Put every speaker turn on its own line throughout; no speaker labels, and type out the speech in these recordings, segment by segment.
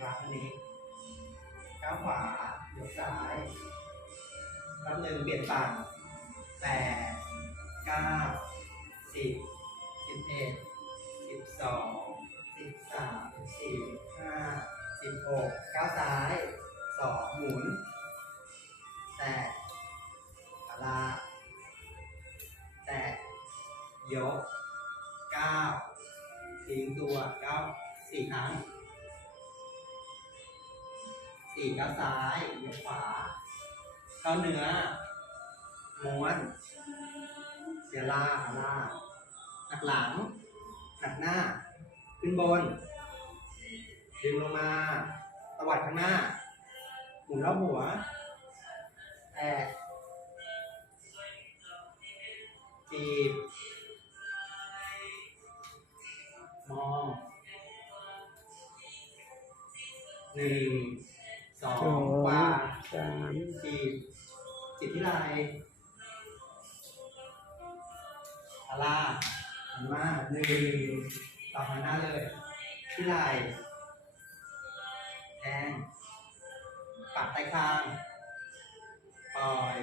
ครั้งนี้ก้าวขวายกซ้ายนับหนึ่งเปลี่ยนฝั่งแปดเก้าสิบสิบเอ็ดสิบสองสิบสามสิบสี่ห้าสิบหกก้าวซ้ายสองหมุนแตะขาลาแตะยกเก้าทิ้งตัวเก้าสี่ครั้ง สี่ก้าวซ้ายยกขวา เข้าเนื้อ ม้วน เสียลาขาลาหนักหลังหนักหน้า ขึ้นบน ดึงลงมา ตวัดข้างหน้า หมุนรอบหัวแตะจีบมองหนึ่ง สอ
งง
กว่า
สาม
สี่จิตที่ไหล่อาลาหันมาหนึ่งต่อหันหน้าเลย ที่ไรแทงปักใต้คาง ปล่อย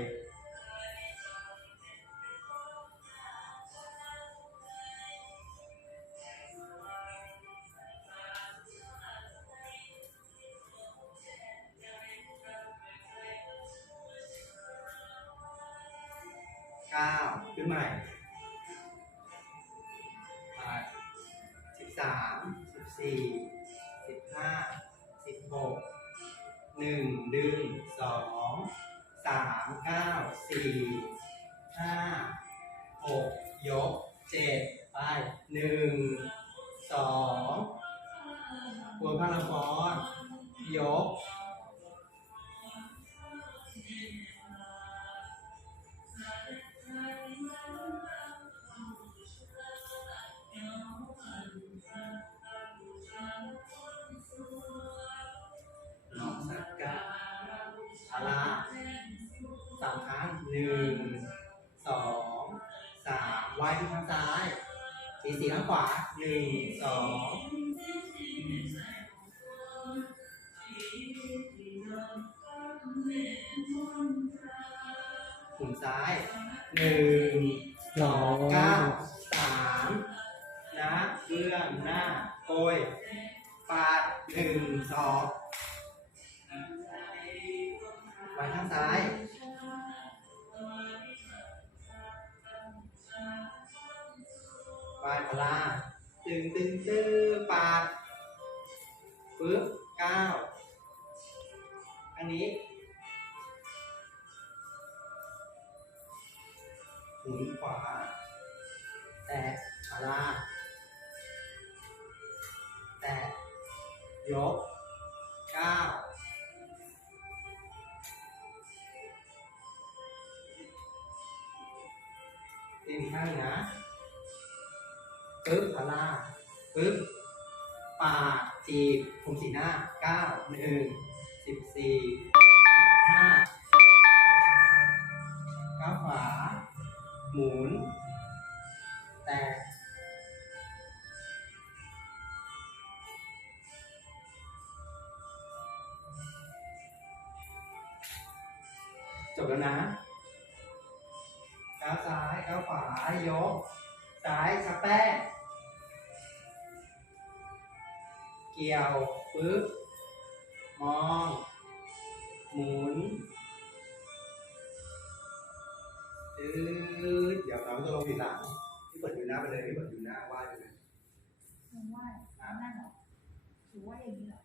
ขึ้นใหม่สิบสามสิบสี่สิบห้าสิบหกหนึ่งดึงสองสามเก้าสี่ห้าหกยกเจ็ดไปหนึ่งสองบนพาราฟอนยก หนึ่งสองสามไว้ที่ข้างซ้ายสีสีข้างขวาหนึ่งสองหมุนซ้ายหนึ่งสองเก้าสามนะเบื้องหน้าโกยปาดหนึ่งสองไว้ข้างซ้าย ปาดพลาตึงตึงตื้อปาดปึ๊บเก้าอันนี้หมุนขวา แตะพลาแตะยกเก้าตีนข้างนะ ปึ๊บพลาปึ๊บปากจีบผมสีหน้าเก้าหนึ่งสิบสี่สิบห้าก้าวขวา หมุน แตะจบแล้วนะก้าวซ้ายก้าวขวายก ซ้ายชักแป้งเกี่ยวปึ๊บมอง หมุนตืดเดี๋ยวเราจะลงอยู่หลังพี่เปิดอยู่หน้าไปเลยพี่เปิดอยู่หน้าว่าดไปเลย
มันว่านั่นเหรอถือว่าอย่างนี้เหรอ